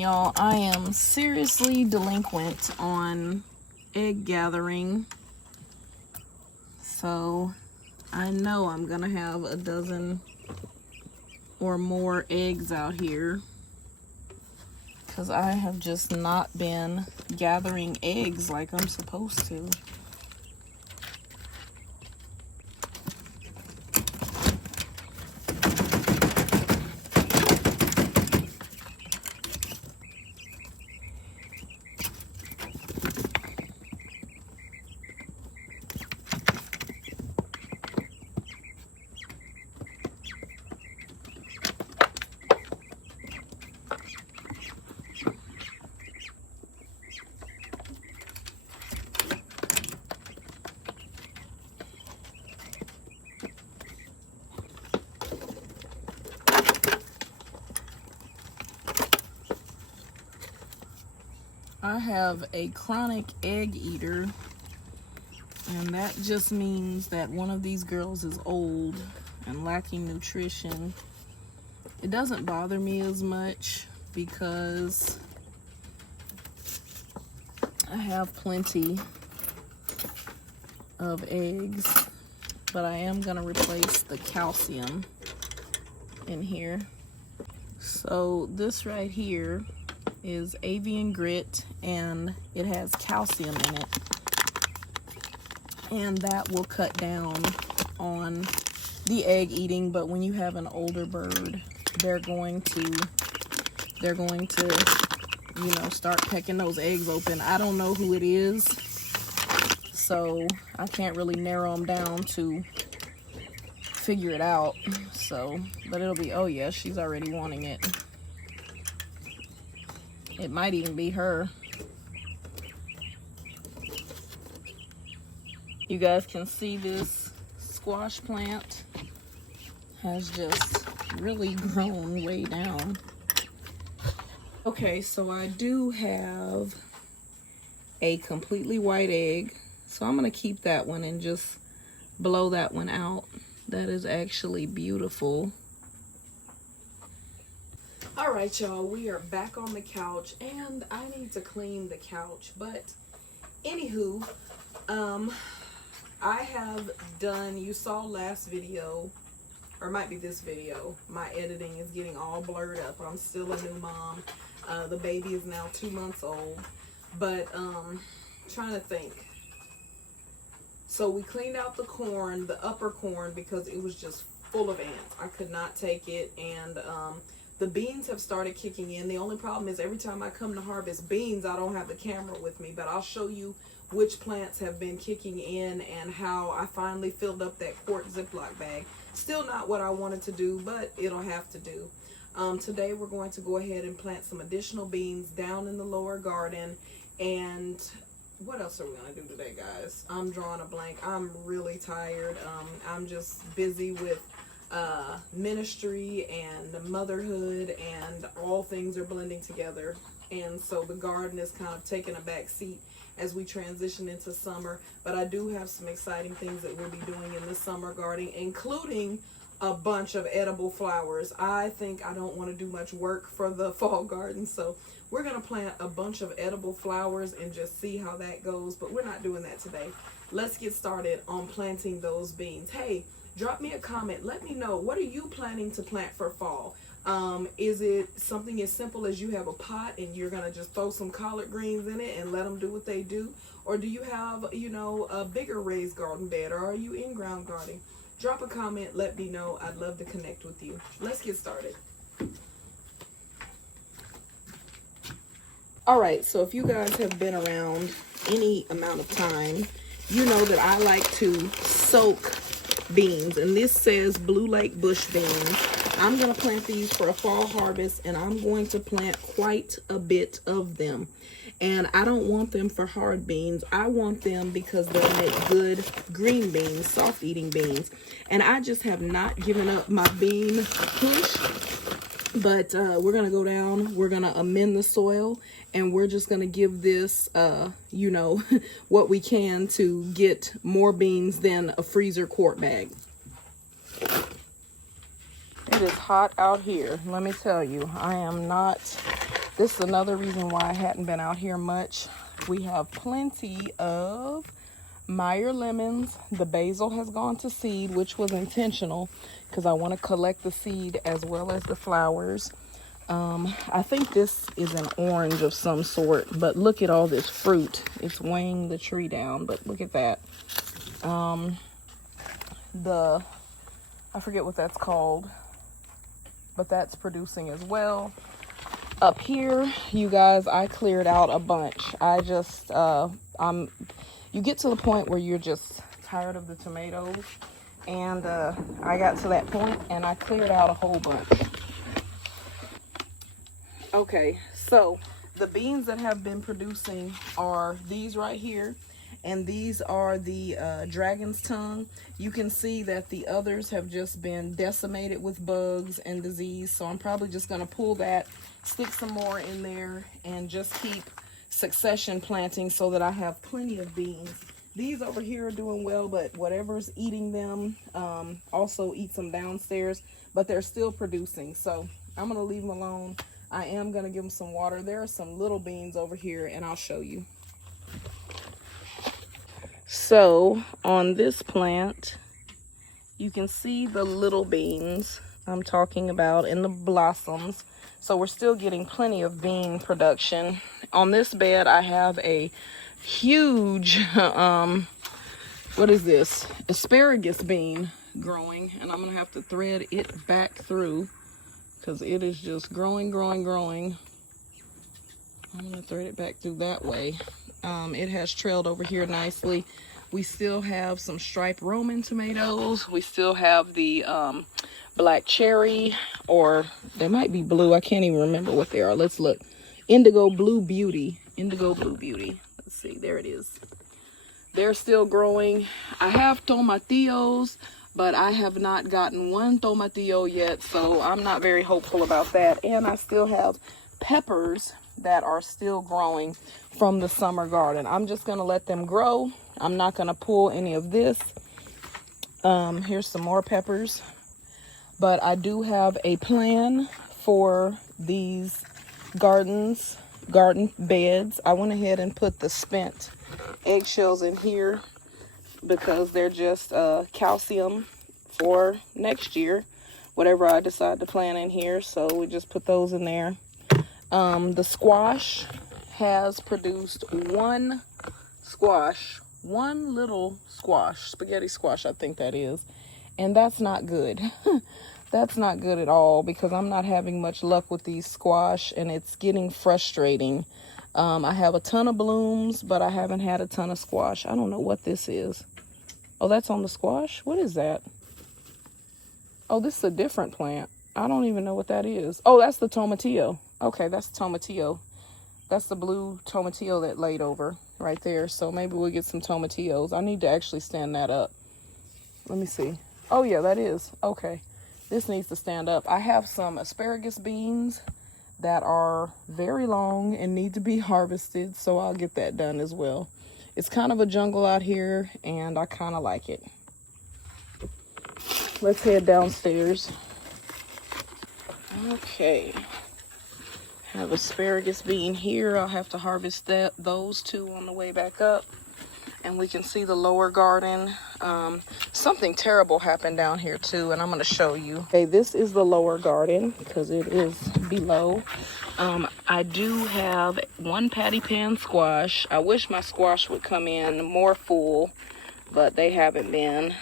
y'all, I am seriously delinquent on egg gathering. So I know I'm gonna have a dozen or more eggs out here because I have just not been gathering eggs like I'm supposed to. I have a chronic egg eater, and that just means that one of these girls is old and lacking nutrition. It doesn't bother me as much because I have plenty of eggs, but I am going to replace the calcium in here. So this right here is avian grit, and it has calcium in it, and that will cut down on the egg eating. But when you have an older bird, they're going to you know, start pecking those eggs open. I don't know who it is, so I can't really narrow them down to figure it out. So, but it'll be, oh yeah, she's already wanting it. It might even be her. You guys can see this squash plant has just really grown way down. Okay, so I do have a completely white egg. So I'm gonna keep that one and just blow that one out. That is actually beautiful. All right, y'all, we are back on the couch, and I need to clean the couch. But anywho, I have done, you saw last video, or it might be this video, my editing is getting all blurred up. I'm still a new mom. The baby is now 2 months old, but trying to think. So we cleaned out the corn, the upper corn, because it was just full of ants. I could not take it, and the beans have started kicking in. The only problem is every time I come to harvest beans, I don't have the camera with me, but I'll show you which plants have been kicking in and how I finally filled up that quart Ziploc bag. Still not what I wanted to do, but it'll have to do. Today we're going to go ahead and plant some additional beans down in the lower garden. And what else are we going to do today, guys? I'm drawing a blank. I'm really tired. I'm just busy with ministry and motherhood, and all things are blending together, and so the garden is kind of taking a back seat as we transition into summer. But I do have some exciting things that we'll be doing in the summer garden, including a bunch of edible flowers. I think I don't want to do much work for the fall garden, so we're going to plant a bunch of edible flowers and just see how that goes. But we're not doing that today. Let's get started on planting those beans. Hey, drop me a comment. Let me know, what are you planning to plant for fall? Is it something as simple as you have a pot and you're going to just throw some collard greens in it and let them do what they do? Or do you have, you know, a bigger raised garden bed? Or are you in-ground gardening? Drop a comment. Let me know. I'd love to connect with you. Let's get started. All right, so if you guys have been around any amount of time, you know that I like to soak beans, and this says Blue Lake bush beans. I'm going to plant these for a fall harvest, and I'm going to plant quite a bit of them. And I don't want them for hard beans. I want them because they'll make good green beans, soft eating beans. And I just have not given up my bean push. But we're going to go down, we're going to amend the soil, and we're just going to give this, you know, what we can to get more beans than a freezer quart bag. It is hot out here. Let me tell you, I am not This is another reason why I hadn't been out here much. We have plenty of Meyer lemons. The basil has gone to seed, which was intentional because I want to collect the seed as well as the flowers. I think this is an orange of some sort, but look at all this fruit. It's weighing the tree down, but look at that. I forget what that's called, but that's producing as well. Up here, you guys, I cleared out a bunch. I just, you get to the point where you're just tired of the tomatoes, and I got to that point and I cleared out a whole bunch. Okay, so the beans that have been producing are these right here, and these are the dragon's tongue. You can see that the others have just been decimated with bugs and disease, so I'm probably just going to pull that, stick some more in there, and just keep succession planting so that I have plenty of beans. These over here are doing well, but whatever's eating them also eats them downstairs, but they're still producing, so I'm going to leave them alone. I am going to give them some water. There are some little beans over here, and I'll show you. So on this plant, you can see the little beans I'm talking about in the blossoms. So we're still getting plenty of bean production. On this bed, I have a huge, what is this? Asparagus bean growing, and I'm going to have to thread it back through because it is just growing. I'm going to thread it back through that way. It has trailed over here nicely. We still have some striped Roman tomatoes. We still have the black cherry, or they might be blue. I can't even remember what they are. Let's look. Indigo Blue Beauty. Let's see. There it is. They're still growing. I have tomatillos, but I have not gotten one tomatillo yet, so I'm not very hopeful about that. And I still have peppers that are still growing from the summer garden. I'm just going to let them grow. I'm not going to pull any of this. Here's some more peppers. But I do have a plan for these garden beds. I went ahead and put the spent eggshells in here because they're just calcium for next year, whatever I decide to plant in here. So we just put those in there. The squash has produced one little squash, spaghetti squash, I think that is. And that's not good. That's not good at all because I'm not having much luck with these squash and it's getting frustrating. I have a ton of blooms, but I haven't had a ton of squash. I don't know what this is. Oh, that's on the squash? What is that? Oh, this is a different plant. I don't even know what that is. Oh, that's the tomatillo. Okay, that's the tomatillo. That's the blue tomatillo that laid over right there. So maybe we'll get some tomatillos. I need to actually stand that up. Let me see. Oh, yeah, that is. Okay. This needs to stand up. I have some asparagus beans that are very long and need to be harvested, so I'll get that done as well. It's kind of a jungle out here, and I kind of like it. Let's head downstairs. Okay. Have asparagus bean here. I'll have to harvest those two on the way back up. And we can see the lower garden. Something terrible happened down here too, and I'm going to show you. Okay, this is the lower garden because it is below. I do have one patty pan squash. I wish my squash would come in more full, but they haven't been.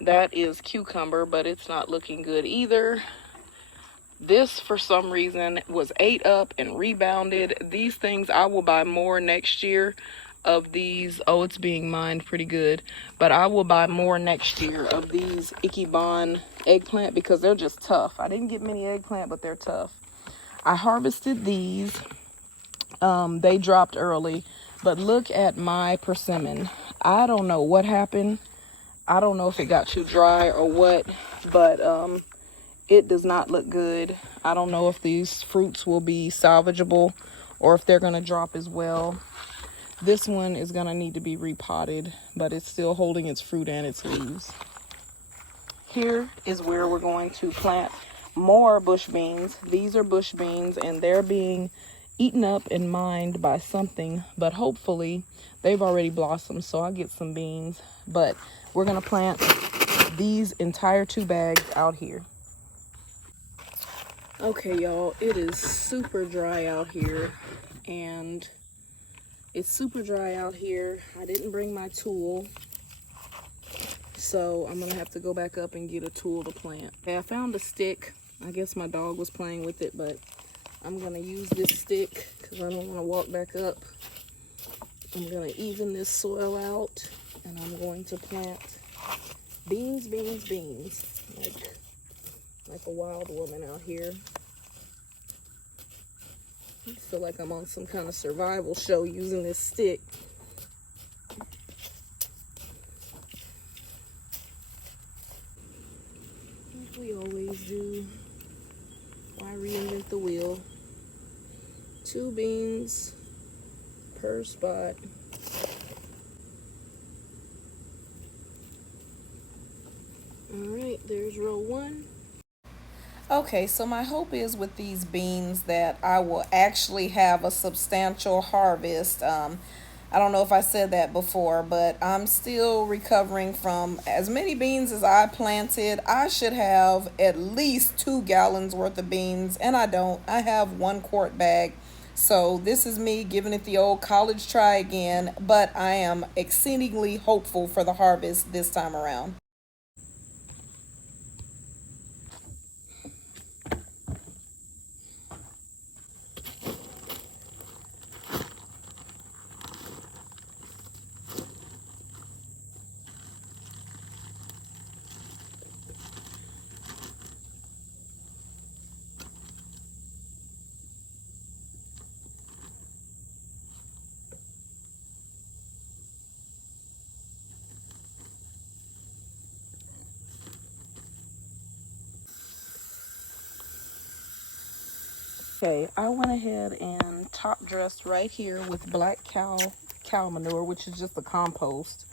That is cucumber, but it's not looking good either. This, for some reason, was ate up and rebounded. These things, I will buy more next year of these. Oh, it's being mined pretty good. But I will buy more next year of these Ikebana eggplant because they're just tough. I didn't get many eggplant, but they're tough. I harvested these. They dropped early. But look at my persimmon. I don't know what happened. I don't know if it got too dry or what. But it does not look good. I don't know if these fruits will be salvageable or if they're going to drop as well. This one is going to need to be repotted, but it's still holding its fruit and its leaves. Here is where we're going to plant more bush beans. These are bush beans, and they're being eaten up and mined by something, but hopefully they've already blossomed, so I'll get some beans. But we're gonna plant these entire 2 bags out here. Okay, y'all, it is super dry out here, and it's super dry out here. I didn't bring my tool, so I'm gonna have to go back up and get a tool to plant. Okay, I found a stick. I guess my dog was playing with it, but I'm gonna use this stick because I don't want to walk back up. I'm gonna even this soil out, and I'm going to plant beans, beans, beans, like a wild woman out here. I feel like I'm on some kind of survival show using this stick. Like we always do. Why reinvent the wheel? 2 beans per spot. All right, there's row 1. Okay, so my hope is with these beans that I will actually have a substantial harvest. I don't know if I said that before, but I'm still recovering from as many beans as I planted. I should have at least 2 gallons worth of beans, and I don't. I have 1 quart bag. So this is me giving it the old college try again, but I am exceedingly hopeful for the harvest this time around. Okay, I went ahead and top dressed right here with black cow manure, which is just the compost.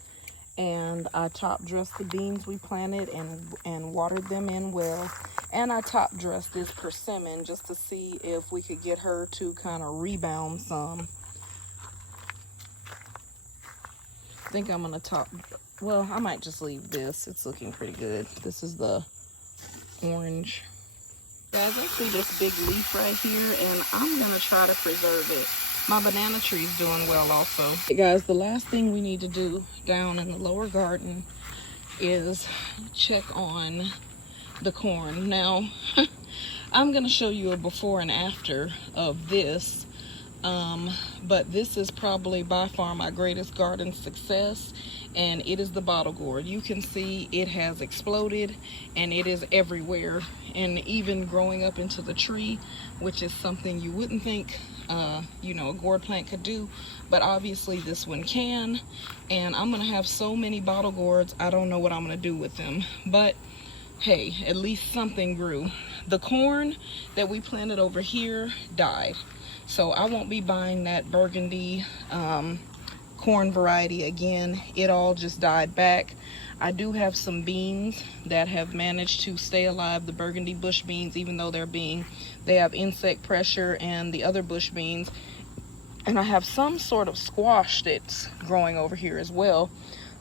And I top dressed the beans we planted and watered them in well. And I top dressed this persimmon just to see if we could get her to kind of rebound some. I think I'm gonna well, I might just leave this. It's looking pretty good. This is the orange. Guys, I see this big leaf right here, and I'm gonna try to preserve it. My banana tree is doing well also. Hey guys, the last thing we need to do down in the lower garden is check on the corn. Now, I'm gonna show you a before and after of this, but this is probably by far my greatest garden success, and it is the bottle gourd. You can see it has exploded, and it is everywhere, and even growing up into the tree, which is something you wouldn't think you know, a gourd plant could do, but obviously this one can. And I'm gonna have so many bottle gourds, I don't know what I'm gonna do with them, but hey, at least something grew. The corn that we planted over here died, so I won't be buying that burgundy corn variety again. It all just died back. I do have some beans that have managed to stay alive, the burgundy bush beans, even though they have insect pressure, and the other bush beans. And I have some sort of squash that's growing over here as well.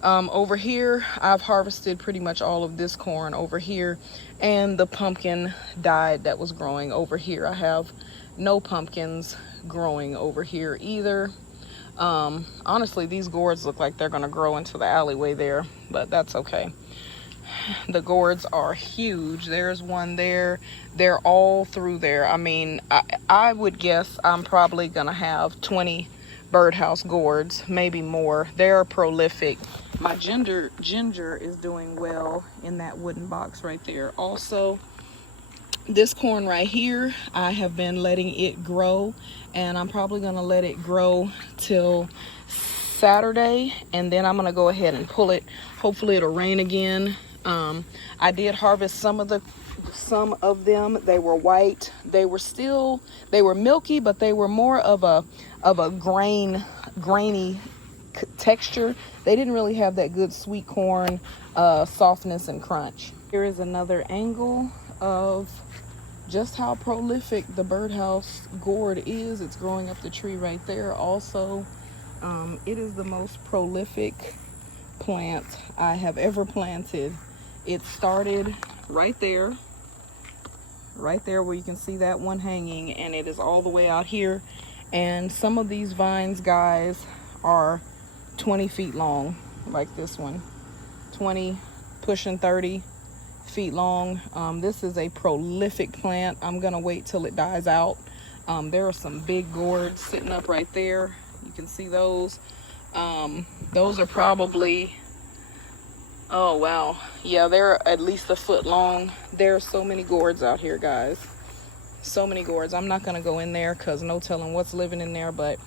Over here, I've harvested pretty much all of this corn over here, and the pumpkin died that was growing over here. I have no pumpkins growing over here either. Honestly, these gourds look like they're gonna grow into the alleyway there, but that's okay. The gourds are huge. There's one there. They're all through there. I mean, I would guess I'm probably gonna have 20 birdhouse gourds, maybe more. They're prolific. My ginger is doing well in that wooden box right there. Also, this corn right here, I have been letting it grow, and I'm probably gonna let it grow till Saturday, and then I'm gonna go ahead and pull it. Hopefully it'll rain again. I did harvest some of them. They were white. They were milky, but they were more of a grainy texture. They didn't really have that good sweet corn softness and crunch. Here is another angle of just how prolific the birdhouse gourd is. It's growing up the tree right there. Also, it is the most prolific plant I have ever planted. It started right there where you can see that one hanging, and it is all the way out here. And some of these vines, guys, are 20 feet long, like this one, 20 pushing 30 feet long. This is a prolific plant. I'm gonna wait till it dies out. There are some big gourds sitting up right there. You can see those. Those are probably, oh wow, yeah, they're at least a foot long. There are so many gourds out here, guys, so many gourds. I'm not gonna go in there because no telling what's living in there, but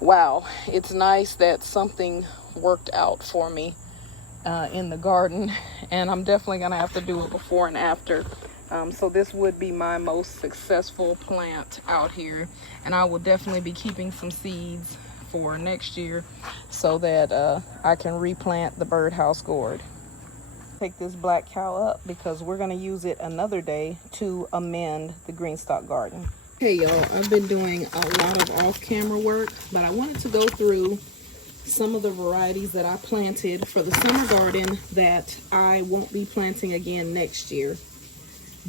wow, it's nice that something worked out for me in the garden, and I'm definitely gonna have to do it before and after. So this would be my most successful plant out here, and I will definitely be keeping some seeds for next year so that I can replant the birdhouse gourd. Take this black cow up because we're gonna use it another day to amend the green stock garden. Hey y'all, I've been doing a lot of off-camera work, but I wanted to go through some of the varieties that I planted for the summer garden that I won't be planting again next year.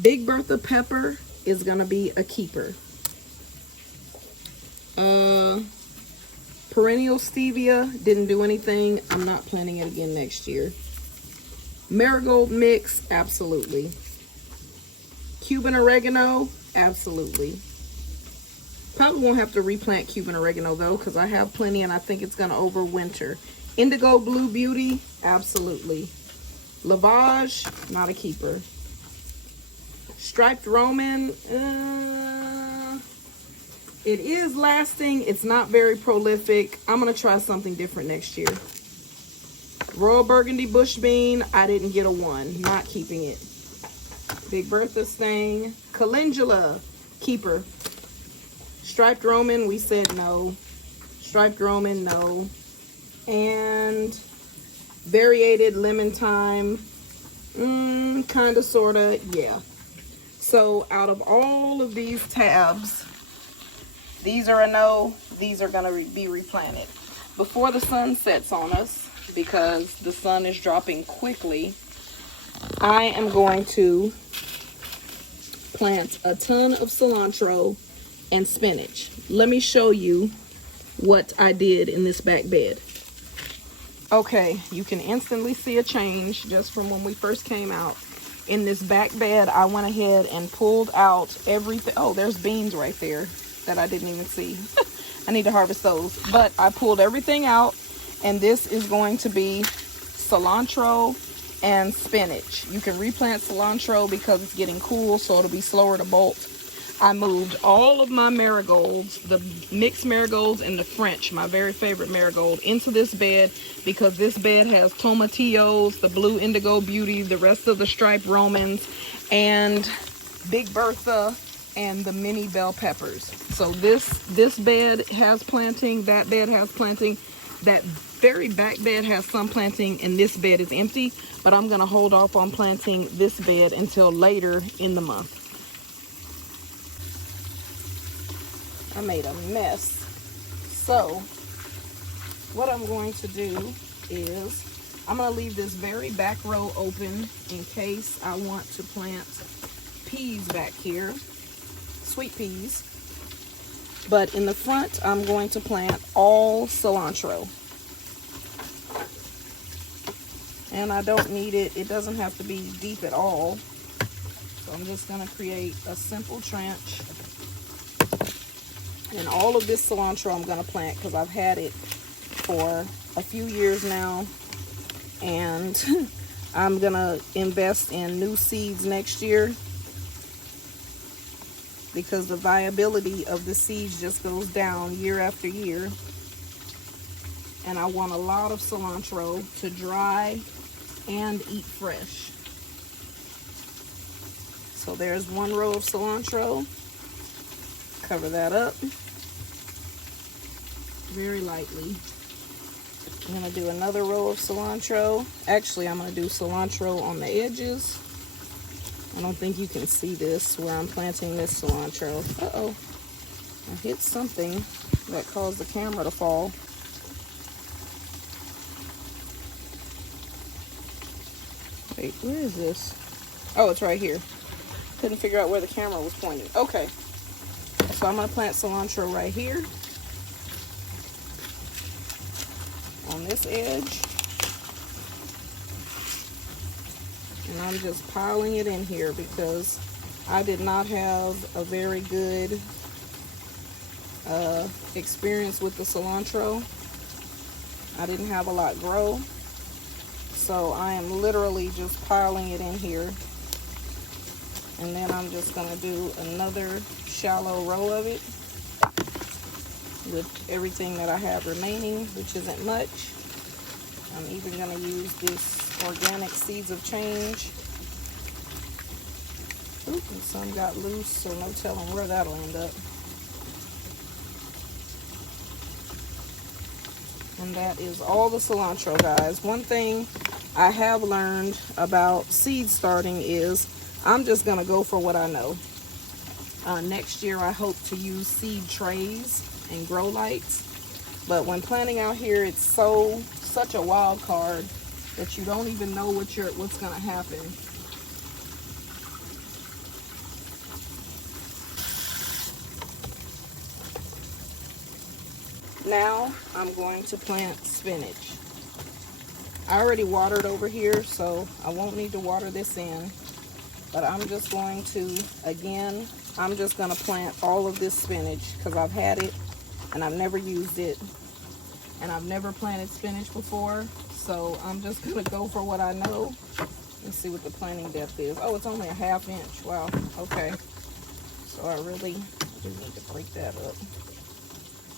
Big Bertha pepper is gonna be a keeper. Perennial stevia didn't do anything. I'm not planting it again next year. Marigold mix, absolutely. Cuban oregano, absolutely. Probably won't have to replant Cuban oregano though, because I have plenty and I think it's gonna overwinter. Indigo Blue Beauty, absolutely. Lavage, not a keeper. Striped Roman, it is lasting. It's not very prolific. I'm gonna try something different next year. Royal Burgundy Bush Bean, I didn't get a one, not keeping it. Big Bertha Stang, Calendula, keeper. Striped Roman, we said no. Striped Roman, no. And Variated Lemon Thyme, kind of, sort of, yeah. So out of all of these tabs, these are a no. These are gonna be replanted before the sun sets on us, because the sun is dropping quickly. I am going to plant a ton of cilantro and spinach. Let me show you what I did in this back bed. Okay, you can instantly see a change just from when we first came out. In this back bed, I went ahead and pulled out everything. Oh, there's beans right there that I didn't even see. I need to harvest those. But I pulled everything out, and this is going to be cilantro and spinach. You can replant cilantro because it's getting cool, so it'll be slower to bolt. I moved all of my marigolds, the mixed marigolds and the French, my very favorite marigold, into this bed because this bed has tomatillos, the blue indigo beauty, the rest of the striped Romans, and Big Bertha and the mini bell peppers. So this bed has planting, that bed has planting, that very back bed has some planting, and this bed is empty, but I'm gonna hold off on planting this bed until later in the month. I made a mess. So what I'm going to do is I'm going to leave this very back row open in case I want to plant peas back here, sweet peas. But in the front, I'm going to plant all cilantro. And I don't need it. It doesn't have to be deep at all. So I'm just going to create a simple trench. And all of this cilantro I'm going to plant because I've had it for a few years now. And I'm going to invest in new seeds next year because the viability of the seeds just goes down year after year. And I want a lot of cilantro to dry and eat fresh. So there's one row of cilantro. Cover that up very lightly. I'm going to do another row of cilantro. Actually, I'm going to do cilantro on the edges. I don't think you can see this where I'm planting this cilantro. Uh-oh. I hit something that caused the camera to fall. Wait, where is this? Oh, it's right here. Couldn't figure out where the camera was pointing. Okay. So I'm going to plant cilantro right here. On this edge. And I'm just piling it in here because I did not have a very good experience with the cilantro. I didn't have a lot grow. So I am literally just piling it in here. And then I'm just going to do another shallow row of it with everything that I have remaining, which isn't much. I'm even going to use this organic Seeds of Change. Oop, and some got loose, so no telling where that'll end up. And that is all the cilantro, guys. One thing I have learned about seed starting is I'm just going to go for what I know. Next year, I hope to use seed trays and grow lights. But when planting out here, it's such a wild card that you don't even know what's going to happen. Now I'm going to plant spinach. I already watered over here, so I won't need to water this in. But I'm just going to, again, I'm just going to plant all of this spinach because I've had it and I've never used it. And I've never planted spinach before. So I'm just going to go for what I know. Let's see what the planting depth is. Oh, it's only a 1/2 inch. Wow. Okay. So I really do need to break that up.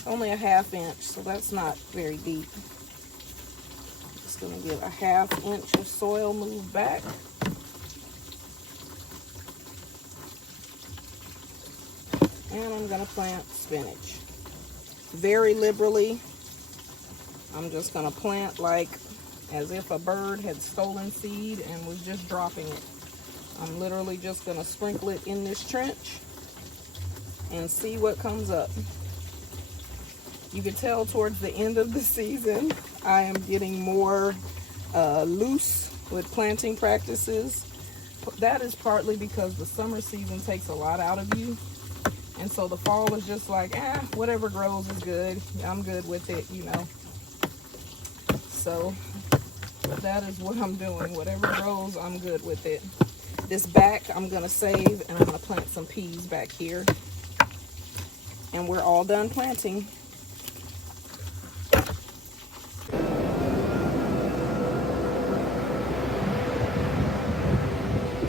Only a 1/2 inch, so that's not very deep. Just going to get a 1/2 inch of soil moved back. And I'm going to plant spinach. Very liberally. I'm just going to plant like as if a bird had stolen seed and was just dropping it. I'm literally just going to sprinkle it in this trench and see what comes up. You can tell towards the end of the season, I am getting more loose with planting practices. That is partly because the summer season takes a lot out of you. And so the fall is just like, whatever grows is good. I'm good with it, you know. So that is what I'm doing. Whatever grows, I'm good with it. This back, I'm going to save, and I'm going to plant some peas back here. And we're all done planting.